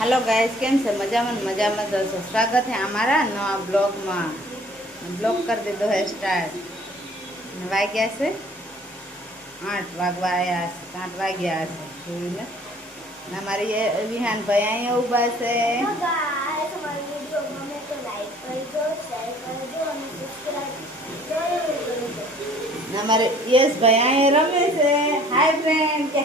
Hello guys केम से मजा में दोस्तों स्वागत है हमारा नवा ब्लॉग में। ब्लॉग कर दे दो है स्टार्ट। वाग्या से 8 वागवा आया से 8 वाग्या से हमारी ये विहान भाई आए उबा से हमारे यस भाई आए रमे से हाय फ्रेंड क्या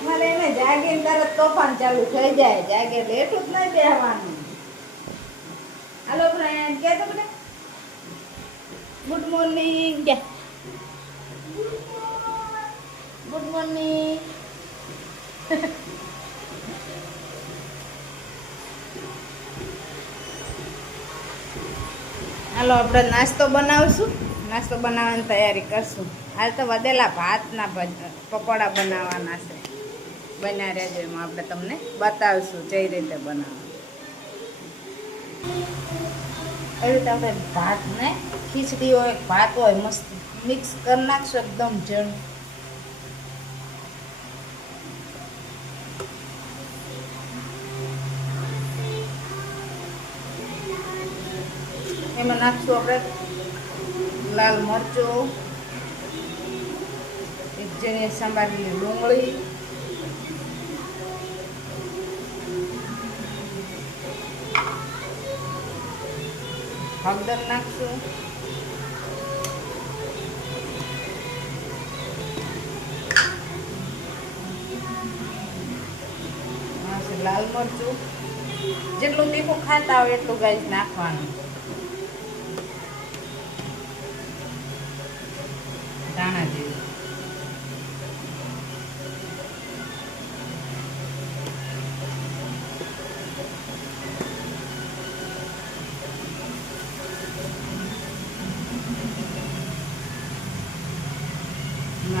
અમારે એને જાગીને તરત તોફાન ચાલુ થઈ જાય, જાગે એટલે એટલું જ નહીં બેહવાનું. હાલો ફ્રેન્ડ કે તો બેટા ગુડ મોર્નિંગ કે ગુડ મોર્નિંગ. હાલો આપણે નાસ્તો બનાવશું, નાસ્તો બનાવવાની તૈયારી કરશું. હાલ તો વધેલા ભાતના પકોડા બનાવવાના છે. બન્યા રહેજો, એમાં આપણે તમને બતાવીશું જે રીતે બનાવવાનું. એવી રીતે આપણે ભાત ને ખીચડી હોય ભાત હોય મસ્ત મિક્સ કરી નાખશું એકદમ ઝીણું. એમાં નાખશું આપણે લાલ મરચું, એક જેની સંભાળેલી ડુંગળી, હળદર નાખશું, લાલ મરચું જેટલું તીખું ખાતા હોય એટલું ગાઈસ નાખવાનું. ધાણા જીરું,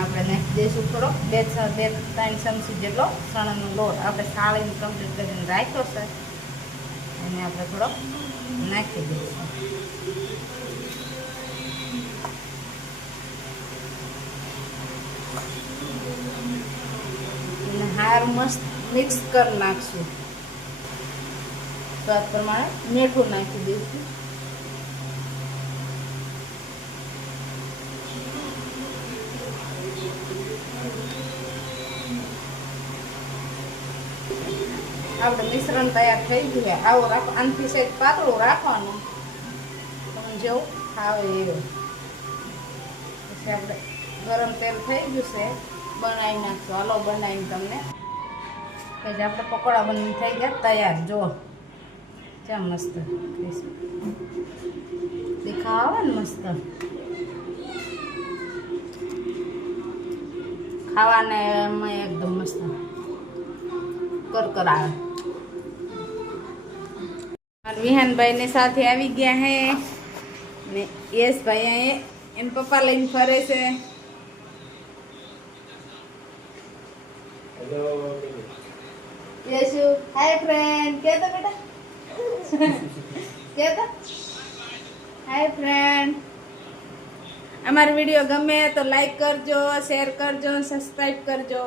આપણે નાખી દઈશું થોડો 2-3 ચમચી જેટલો ચણાનો લોટ. આપણે સાળીને કમ્પ્લીટ કરીને રાખ્યો છે એને આપણે થોડો નાખી દઈશું. અને હાર મસ્ત મિક્સ કરી નાખશું. સ્વાદ પ્રમાણે મીઠું નાખી દઈશું. આપણે મિશ્રણ તૈયાર થઈ ગયું. આવું રાખો, આનાથી સહેજ પાતળું રાખવાનું, તમે જેવું ખાવે એવું. પછી આપણે ગરમ તેલ થઈ ગયું છે, બનાવી નાખશું. હાલો બનાવીને તમને પછી આપણે પકોડા બની થઈ ગયા તૈયાર. જો ચા મસ્ત દેખાવ આવે ને, મસ્ત ખાવાને એમાં એકદમ મસ્ત કરકર આવે. વિહાનભાઈ ને સાથે આવી ગયા હે ને યશભાઈ અહીં એમ પપ્પા લઈને ફરે છે. યશુ હાય ફ્રેન્ડ કે તો બેટા કે તો હાય ફ્રેન્ડ. અમારો વિડીયો ગમે તો લાઈક કરજો, શેર કરજો, સબસ્ક્રાઈબ કરજો.